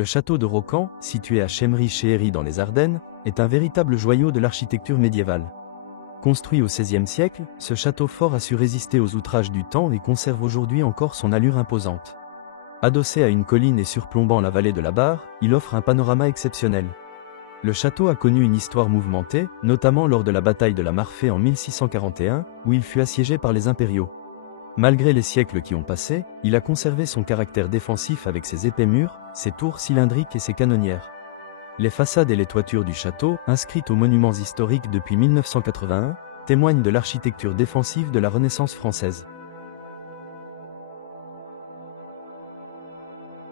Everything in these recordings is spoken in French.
Le château de Rocan, situé à Chemry-Chéhéry dans les Ardennes, est un véritable joyau de l'architecture médiévale. Construit au XVIe siècle, ce château fort a su résister aux outrages du temps et conserve aujourd'hui encore son allure imposante. Adossé à une colline et surplombant la vallée de la Barre, il offre un panorama exceptionnel. Le château a connu une histoire mouvementée, notamment lors de la bataille de la Marfée en 1641, où il fut assiégé par les impériaux. Malgré les siècles qui ont passé, il a conservé son caractère défensif avec ses épais murs, ses tours cylindriques et ses canonnières. Les façades et les toitures du château, inscrites aux monuments historiques depuis 1981, témoignent de l'architecture défensive de la Renaissance française.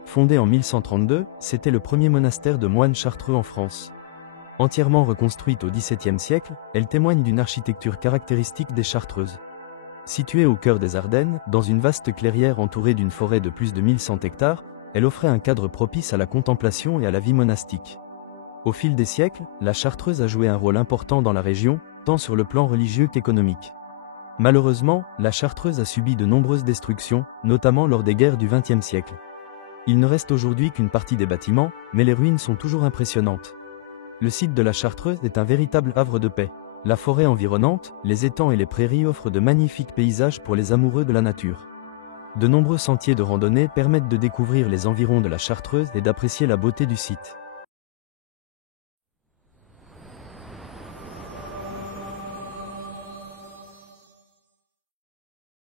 Fondé en 1132, c'était le premier monastère de moines chartreux en France. Entièrement reconstruite au XVIIe siècle, elle témoigne d'une architecture caractéristique des Chartreuses. Située au cœur des Ardennes, dans une vaste clairière entourée d'une forêt de plus de 1100 hectares, elle offrait un cadre propice à la contemplation et à la vie monastique. Au fil des siècles, la Chartreuse a joué un rôle important dans la région, tant sur le plan religieux qu'économique. Malheureusement, la Chartreuse a subi de nombreuses destructions, notamment lors des guerres du XXe siècle. Il ne reste aujourd'hui qu'une partie des bâtiments, mais les ruines sont toujours impressionnantes. Le site de la Chartreuse est un véritable havre de paix. La forêt environnante, les étangs et les prairies offrent de magnifiques paysages pour les amoureux de la nature. De nombreux sentiers de randonnée permettent de découvrir les environs de la Chartreuse et d'apprécier la beauté du site.